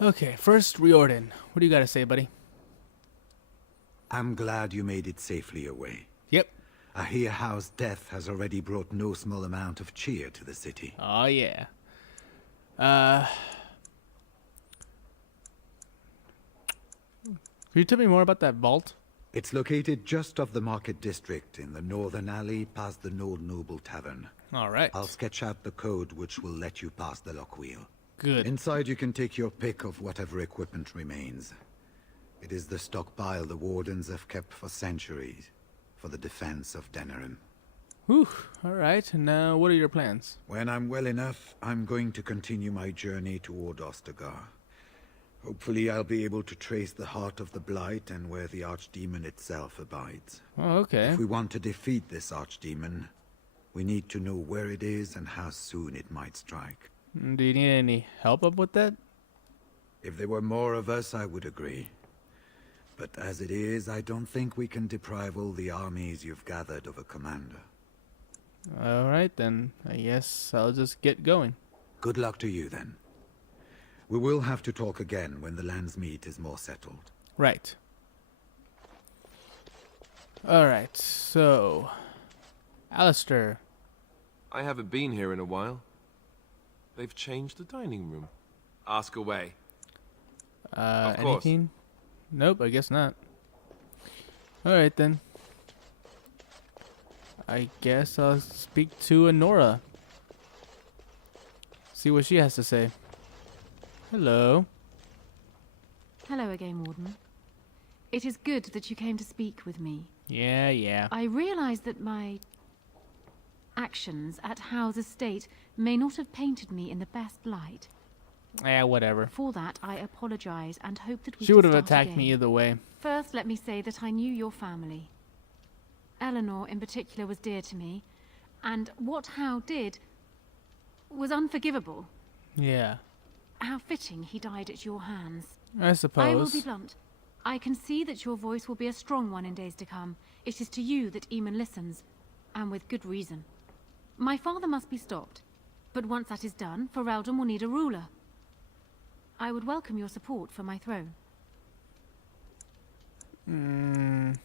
Okay, first Riordan. What do you got to say, buddy? I'm glad you made it safely away. Yep. I hear Howe's death has already brought no small amount of cheer to the city. Oh yeah. Can you tell me more about that vault? It's located just off the market district in the northern alley past the Old Noble Tavern. All right. I'll sketch out the code which will let you pass the Loghain. Good. Inside you can take your pick of whatever equipment remains. It is the stockpile the wardens have kept for centuries for the defense of Denerim. Whew. All right. And now, what are your plans? When I'm well enough, I'm going to continue my journey toward Ostagar. Hopefully I'll be able to trace the heart of the Blight and where the Archdemon itself abides. Oh, okay. If we want to defeat this Archdemon, we need to know where it is and how soon it might strike. Do you need any help up with that? If there were more of us, I would agree. But as it is, I don't think we can deprive all the armies you've gathered of a commander. All right, then. I guess I'll just get going. Good luck to you, then. We will have to talk again when the land's meat is more settled. Right. All right, so... Alistair. I haven't been here in a while. They've changed the dining room. Ask away. Of course. Anything? Nope, I guess not. All right, then. I guess I'll speak to Honora. See what she has to say. Hello. Hello again, Warden. It is good that you came to speak with me. Yeah. I realize that my actions at Howe's estate may not have painted me in the best light. Whatever. For that, I apologize and hope that we She can would have start attacked again. me either way. First, let me say that I knew your family. Eleanor, in particular, was dear to me, and what Howe did was unforgivable. Yeah. How fitting he died at your hands. I suppose. I will be blunt. I can see that your voice will be a strong one in days to come. It is to you that Eamon listens, and with good reason. My father must be stopped, but once that is done, Ferelden will need a ruler. I would welcome your support for my throne. And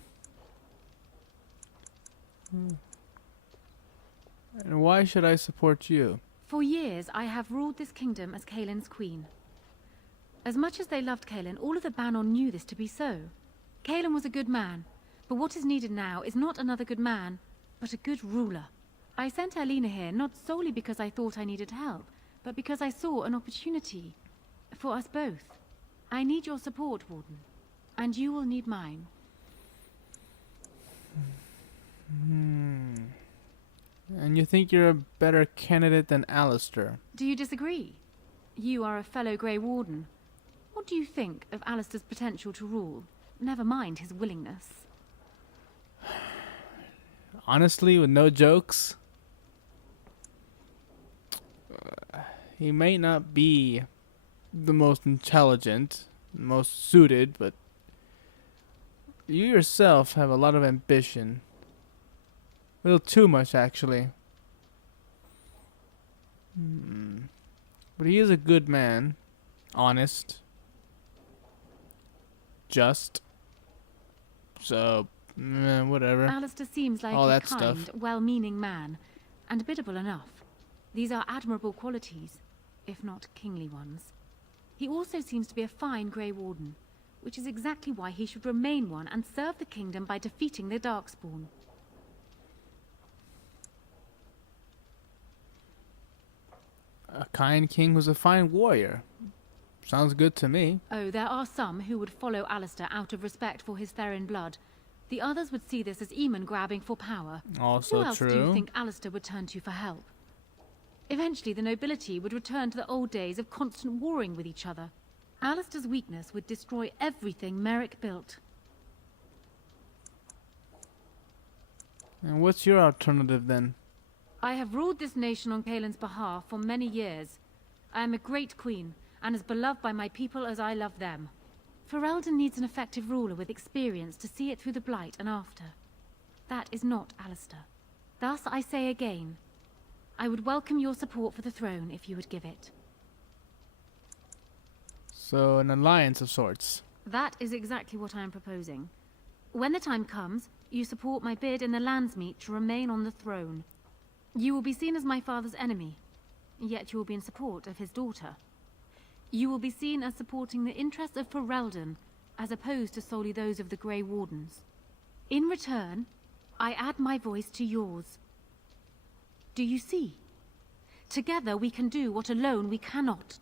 why should I support you? For years, I have ruled this kingdom as Caelin's queen. As much as they loved Caelin, all of the Banon knew this to be so. Caelin was a good man, but what is needed now is not another good man, but a good ruler. I sent Alina here not solely because I thought I needed help, but because I saw an opportunity for us both. I need your support, Warden, and you will need mine. And you think you're a better candidate than Alistair? Do you disagree? You are a fellow Grey Warden. What do you think of Alistair's potential to rule? Never mind his willingness. Honestly, with no jokes, he may not be the most intelligent, most suited, but you yourself have a lot of ambition. A little too much, actually. But he is a good man. Honest. Just. So, whatever. Alistair seems like All a that kind, stuff. well-meaning man, and biddable enough. These are admirable qualities, if not kingly ones. He also seems to be a fine Grey Warden, which is exactly why he should remain one and serve the kingdom by defeating the Darkspawn. A kind king who's a fine warrior. Sounds good to me. Oh, there are some who would follow Alistair out of respect for his Therin blood. The others would see this as Eamon grabbing for power. Also Who else do you true. think Alistair would turn to for help? Eventually, the nobility would return to the old days of constant warring with each other. Alistair's weakness would destroy everything Merrick built. And what's your alternative then? I have ruled this nation on Caelin's behalf for many years. I am a great queen, and as beloved by my people as I love them. Ferelden needs an effective ruler with experience to see it through the Blight and after. That is not Alistair. Thus, I say again, I would welcome your support for the throne if you would give it. So an alliance of sorts. That is exactly what I am proposing. When the time comes, you support my bid in the Landsmeet to remain on the throne. You will be seen as my father's enemy, yet you will be in support of his daughter. You will be seen as supporting the interests of Ferelden, as opposed to solely those of the Grey Wardens. In return, I add my voice to yours. Do you see? Together we can do what alone we cannot.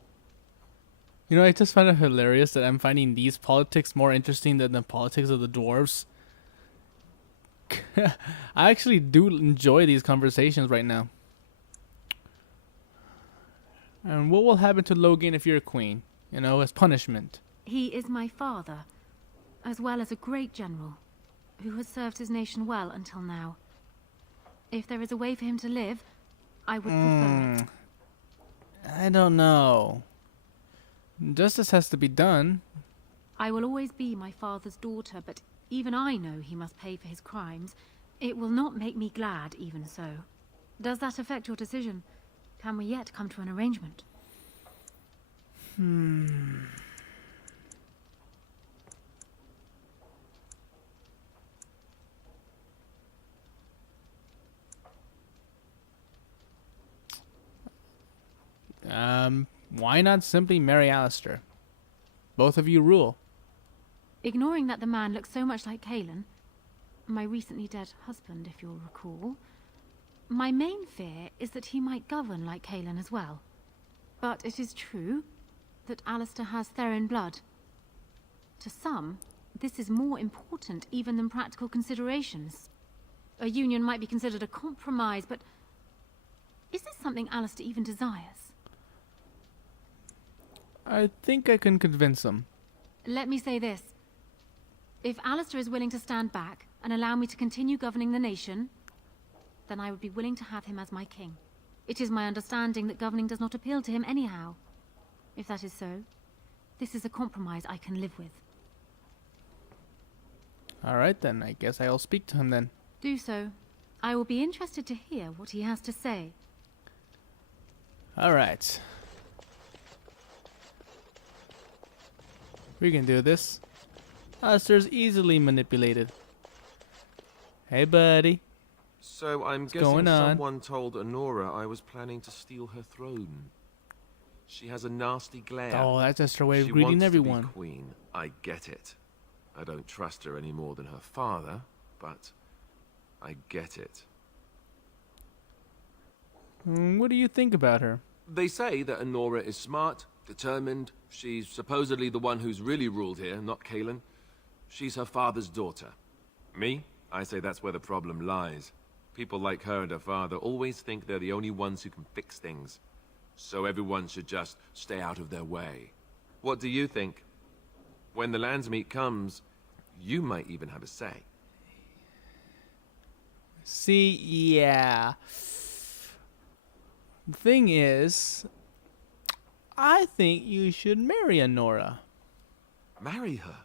You know, I just find it hilarious that I'm finding these politics more interesting than the politics of the dwarves. I actually do enjoy these conversations right now. And what will happen to Loghain if you're a queen? You know, as punishment. He is my father, as well as a great general, who has served his nation well until now. If there is a way for him to live, I would prefer it. I don't know. Justice has to be done. I will always be my father's daughter, but even I know he must pay for his crimes. It will not make me glad, even so. Does that affect your decision? Can we yet come to an arrangement? Why not simply marry Alistair? Both of you rule. Ignoring that the man looks so much like Calen, my recently dead husband, if you'll recall, my main fear is that he might govern like Calen as well. But it is true that Alistair has Therin blood. To some, this is more important even than practical considerations. A union might be considered a compromise, but is this something Alistair even desires? I think I can convince him. Let me say this. If Alistair is willing to stand back and allow me to continue governing the nation, then I would be willing to have him as my king. It is my understanding that governing does not appeal to him anyhow. If that is so, this is a compromise I can live with. Alright then, I guess I'll speak to him then. Do so. I will be interested to hear what he has to say. Alright. We can do this. Alistair's easily manipulated. Hey buddy. So I'm What's guessing going on? someone told Honora I was planning to steal her throne. She has a nasty glare. Oh, that's just her way of She greeting wants everyone. to be queen. I get it. I don't trust her any more than her father, but I get it. What do you think about her? They say that Honora is smart, determined. She's supposedly the one who's really ruled here, not Calen. She's her father's daughter. Me? I say that's where the problem lies. People like her and her father always think they're the only ones who can fix things. So everyone should just stay out of their way. What do you think? When the Landsmeet comes, you might even have a say. See, yeah. The thing is, I think you should marry Honora. Marry her?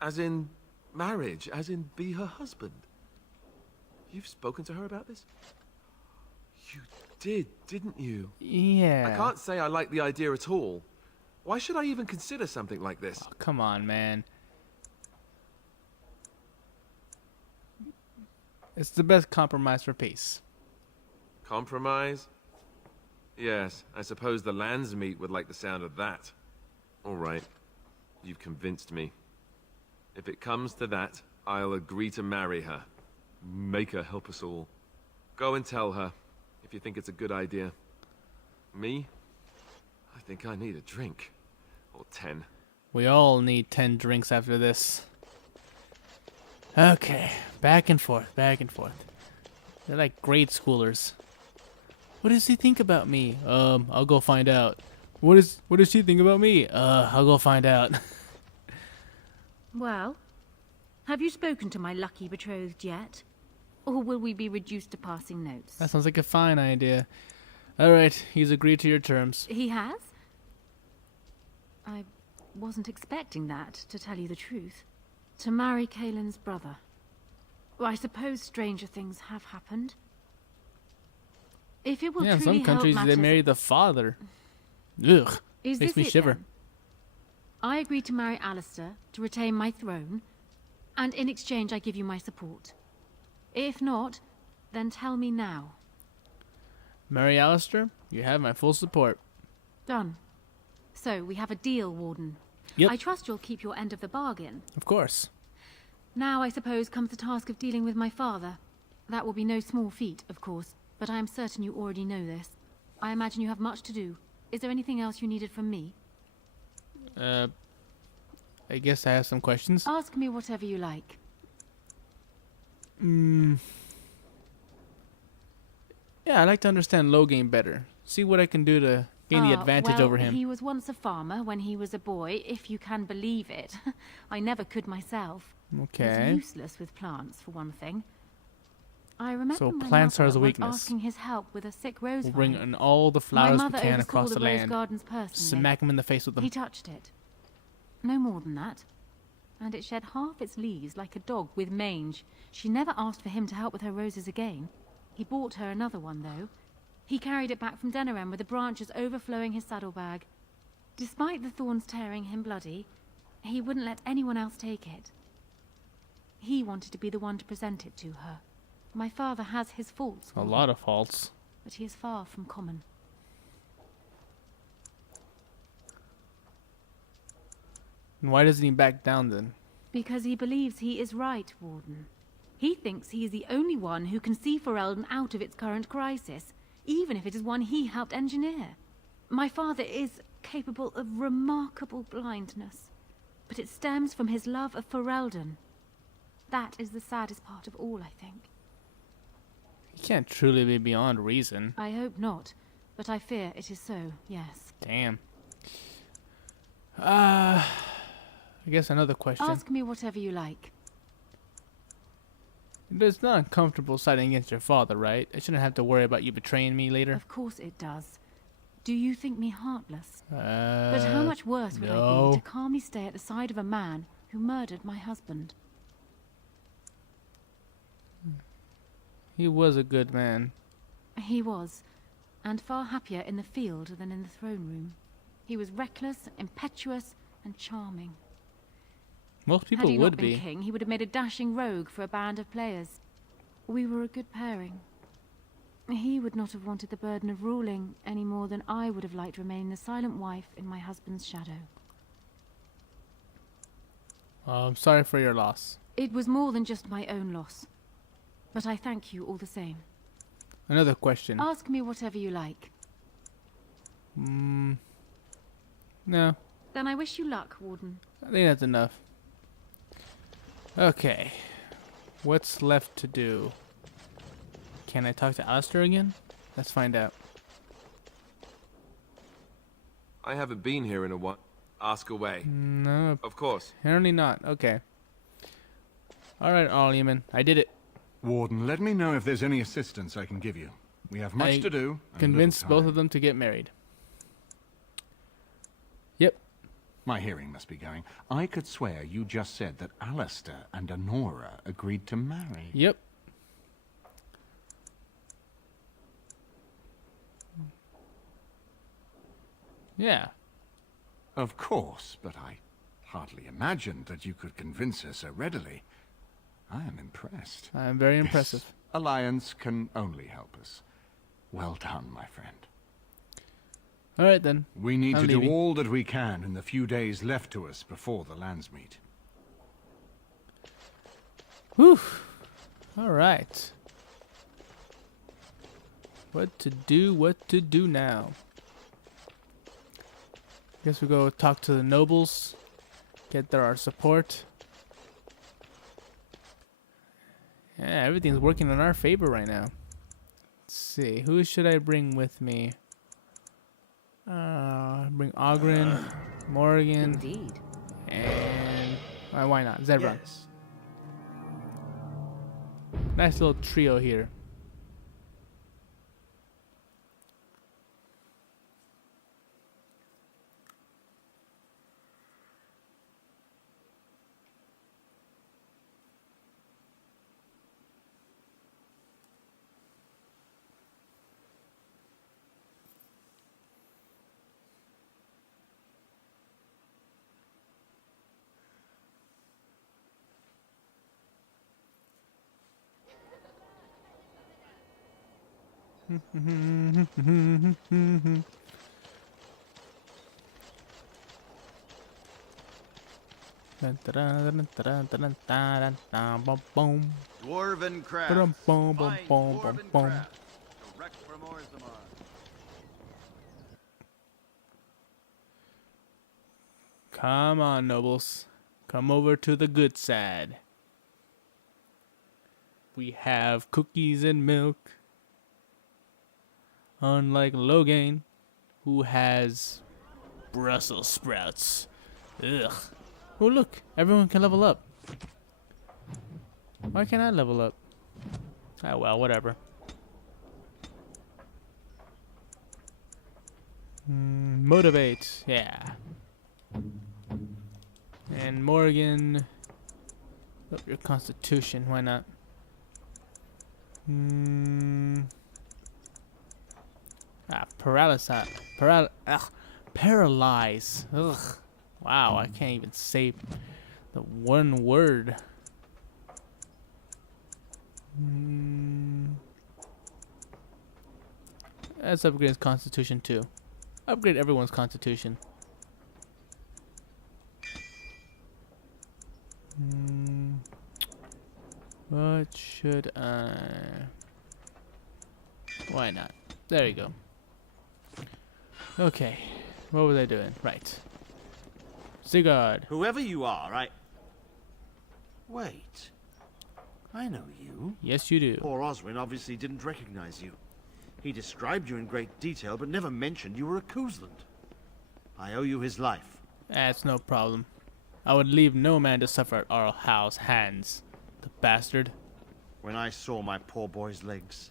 As in marriage, as in be her husband? You've spoken to her about this? You did, didn't you? Yeah. I can't say I like the idea at all. Why should I even consider something like this? Oh, come on, man. It's the best compromise for peace. Compromise? Yes, I suppose the Landsmeet would like the sound of that. All right, you've convinced me. If it comes to that, I'll agree to marry her. Make her help us all. Go and tell her, if you think it's a good idea. Me? I think I need a drink. Or 10. We all need 10 drinks after this. Okay, back and forth, back and forth. They're like grade schoolers. What does he think about me? I'll go find out. What does she think about me? I'll go find out. Well, have you spoken to my lucky betrothed yet? Or will we be reduced to passing notes? That sounds like a fine idea. Alright, he's agreed to your terms. He has? I wasn't expecting that, to tell you the truth. To marry Caelan's brother. Well, I suppose stranger things have happened. If it will Yeah, in truly some countries help they matters... marry the father. Ugh, Is makes this me it, shiver. then? I agreed to marry Alistair to retain my throne, and in exchange I give you my support. If not, then tell me now. Marry Alistair, you have my full support. Done. So, we have a deal, Warden. Yep. I trust you'll keep your end of the bargain. Of course. Now, I suppose, comes the task of dealing with my father. That will be no small feat, of course, but I am certain you already know this. I imagine you have much to do. Is there anything else you needed from me? I guess I have some questions. Ask me whatever you like. Yeah, I'd like to understand Loghain better. See what I can do to gain the advantage well, over him. He was once a farmer when he was a boy, if you can believe it. I never could myself. Okay. He's useless with plants, for one thing. I remember So my plants are mother his once weakness. asking his help with a sick rose We'll bring vine. in all the My flowers we mother can oversaw across the the rose land. gardens personally. Smack him in the face with them. He touched it. No more than that. And it shed half its leaves like a dog with mange. She never asked for him to help with her roses again. He bought her another one, though. He carried it back from Denerim with the branches overflowing his saddlebag. Despite the thorns tearing him bloody, he wouldn't let anyone else take it. He wanted to be the one to present it to her. My father has his faults, A lot of faults. but he is far from common. And why doesn't he back down then? Because he believes he is right, Warden. He thinks he is the only one who can see Ferelden out of its current crisis, even if it is one he helped engineer. My father is capable of remarkable blindness, but it stems from his love of Ferelden. That is the saddest part of all, I think. He can't truly be beyond reason. I hope not, but I fear it is so, yes. Damn. I guess another question. Ask me whatever you like. It's not uncomfortable siding against your father, right? I shouldn't have to worry about you betraying me later. Of course it does. Do you think me heartless? But But how much worse would I no. be to calmly stay at the side of a man who murdered my husband? He was a good man. He was, and far happier in the field than in the throne room. He was reckless, impetuous, and charming. Most Had people he would not been be. king, he would have made a dashing rogue for a band of players. We were a good pairing. He would not have wanted the burden of ruling any more than I would have liked to remain the silent wife in my husband's shadow. I'm sorry for your loss. It was more than just my own loss. But I thank you all the same. Another question. Ask me whatever you like. No, Then I wish you luck, Warden. I think that's enough. Okay. What's left to do? Can I talk to Alistair again? Let's find out. I haven't been here in a while. Ask away. No, Of course. apparently not. Okay. Alright, Alderman. I did it. Warden, let me know if there's any assistance I can give you. We have much I to do. and Convinced little both time. of them to get married. Yep. My hearing must be going. I could swear you just said that Alistair and Honora agreed to marry. Yep. Yeah. Of course, but I hardly imagined that you could convince her so readily. I am impressed. I'm very This impressive. alliance can only help us. Well done, my friend. Alright then. We need I'm to leaving. do all that we can in the few days left to us before the lands meet. Whew. Alright. What to do now? Guess we go talk to the nobles. Get our support. Yeah, everything's working in our favor right now. Let's see, who should I bring with me? Bring Ogren, Morrigan, Indeed. and why not? Zebra. Yes. Nice little trio here. Dwarven craft. Ba-dum, bum, bum, Fine bum, dwarven bum, bum. craft. Direct from Orzammar. Come on, nobles. Come over to the good side. We have cookies and milk. Unlike Loghain, who has Brussels sprouts. Ugh. Oh, look. Everyone can level up. Why can't I level up? Ah, well, whatever. Motivate. Yeah. And Morgan, up your constitution, why not? Paralysis. Paralyze. Ugh. Wow, I can't even say the one word. Let's upgrade his constitution too. Upgrade everyone's constitution. What should I... Why not? There you go. Okay. What was I doing? Right. Sigurd. Whoever you are, Wait. I know you. Yes, you do. Poor Oswin obviously didn't recognize you. He described you in great detail, but never mentioned you were a Cousland. I owe you his life. That's no problem. I would leave no man to suffer at our house hands. The bastard. When I saw my poor boy's legs,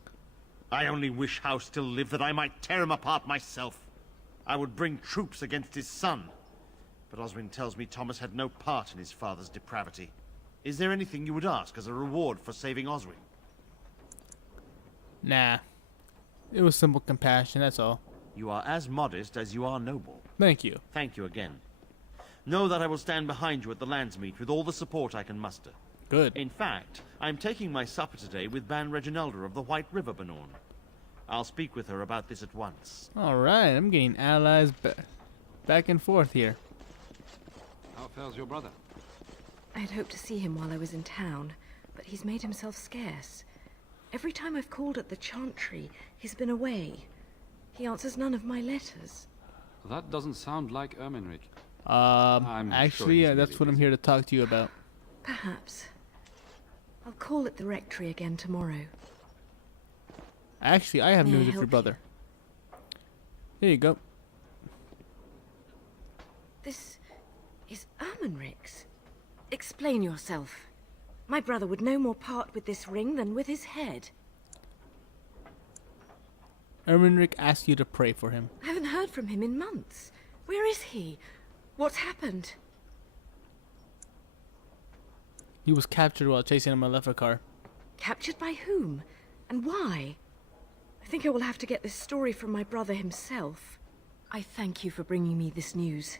I only wish House still lived that I might tear him apart myself. I would bring troops against his son. But Oswin tells me Thomas had no part in his father's depravity. Is there anything you would ask as a reward for saving Oswin? Nah. It was simple compassion, that's all. You are as modest as you are noble. Thank you. Thank you again. Know that I will stand behind you at the Landsmeet with all the support I can muster. Good. In fact, I'm taking my supper today with Ban Reginalda of the White River Banorn. I'll speak with her about this at once. Alright, I'm getting allies back and forth here. How fares your brother? I had hoped to see him while I was in town, but he's made himself scarce. Every time I've called at the Chantry, he's been away. He answers none of my letters. That doesn't sound like Ermenric. Actually, sure he's that's really what I'm busy. here to talk to you about. Perhaps. I'll call at the rectory again tomorrow. Actually, I have May I news of your help brother. Here you go. This is Ermenric's. Explain yourself. My brother would no more part with this ring than with his head. Ermenric asked you to pray for him. I haven't heard from him in months. Where is he? What's happened? He was captured while chasing a Maleficar. Captured by whom? And why? I think I will have to get this story from my brother himself. I thank you for bringing me this news.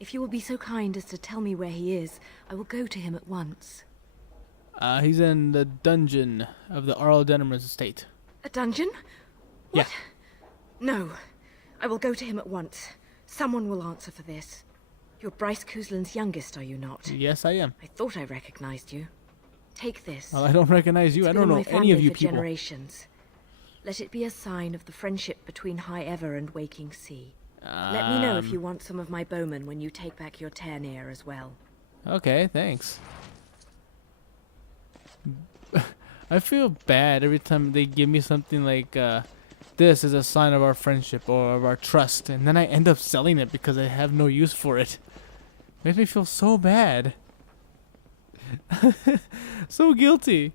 If you will be so kind as to tell me where he is, I will go to him at once. He's in the dungeon of the Arl Dennerman's estate. A dungeon? What? Yeah. No. I will go to him at once. Someone will answer for this. You're Bryce Cousland's youngest, are you not? Yes, I am. I thought I recognized you. Take this. Well, I don't recognize you. It's I been don't in know my any of family you for people. generations. Let it be a sign of the friendship between High Ever and Waking Sea. Let me know if you want some of my bowmen when you take back your Tairneer as well. Okay, thanks. I feel bad every time they give me something like, this is a sign of our friendship or of our trust, and then I end up selling it because I have no use for it. Makes me feel so bad. So guilty.